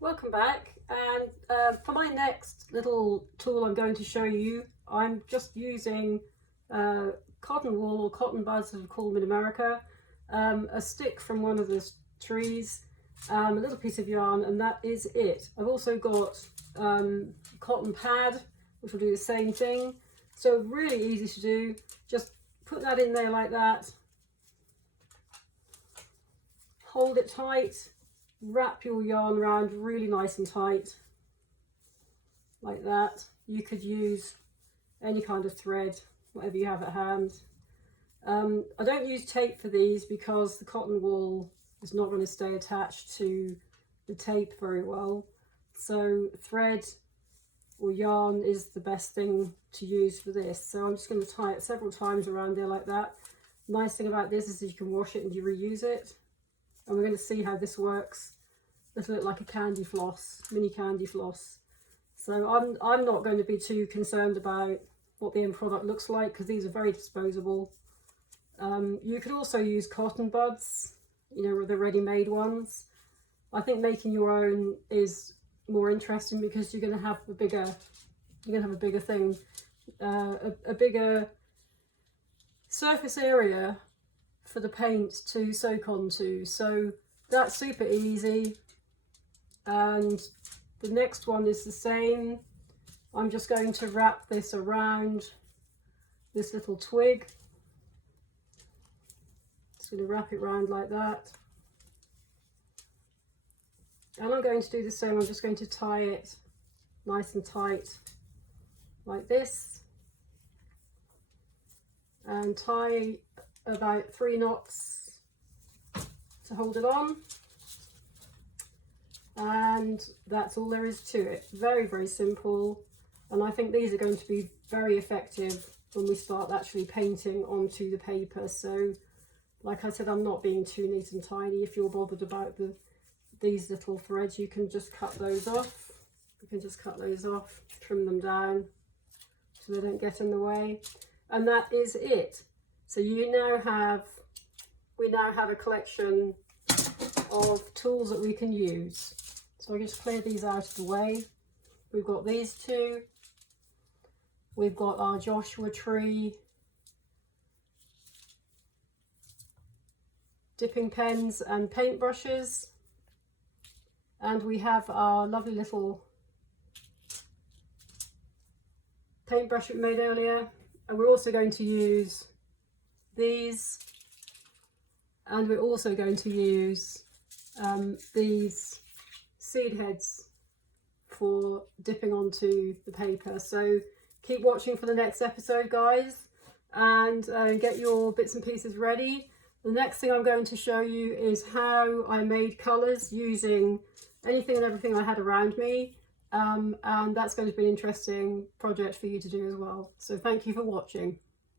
Welcome back, and for my next little tool I'm going to show you, I'm just using cotton wool or cotton buds as we call them in America, a stick from one of the trees, a little piece of yarn, and that is it. I've also got cotton pad which will do the same thing, so really easy to do. Just put that in there like that, hold it tight, wrap your yarn around really nice and tight like that. You could use any kind of thread, whatever you have at hand. I don't use tape for these because the cotton wool is not going to stay attached to the tape very well, so thread or yarn is the best thing to use for this. So I'm just going to tie it several times around there like that. Nice thing about this is you can wash it and you reuse it, and we're going to see how this works. It'll look like a candy floss, mini candy floss. So I'm not going to be too concerned about what the end product looks like because these are very disposable. You could also use cotton buds, you know, the ready-made ones. I think making your own is more interesting because you're going to have a bigger thing, a bigger surface area for the paint to soak onto. So that's super easy. And the next one is the same. I'm just going to wrap this around this little twig. Just going to wrap it around like that. And I'm going to do the same. I'm just going to tie it nice and tight like this. And tie about 3 knots to hold it on. And that's all there is to it. Very, very simple. And I think these are going to be very effective when we start actually painting onto the paper. So like I said, I'm not being too neat and tidy. If you're bothered about these little threads, you can just cut those off. You can just cut those off, trim them down so they don't get in the way. And that is it. So we now have a collection of tools that we can use. So I just clear these out of the way. We've got these two. We've got our Joshua tree, dipping pens and paintbrushes. And we have our lovely little paintbrush we made earlier. And we're also going to use these. And we're also going to use these seed heads for dipping onto the paper. So keep watching for the next episode, guys, and get your bits and pieces ready. The next thing I'm going to show you is how I made colours using anything and everything I had around me, and that's going to be an interesting project for you to do as well. So thank you for watching.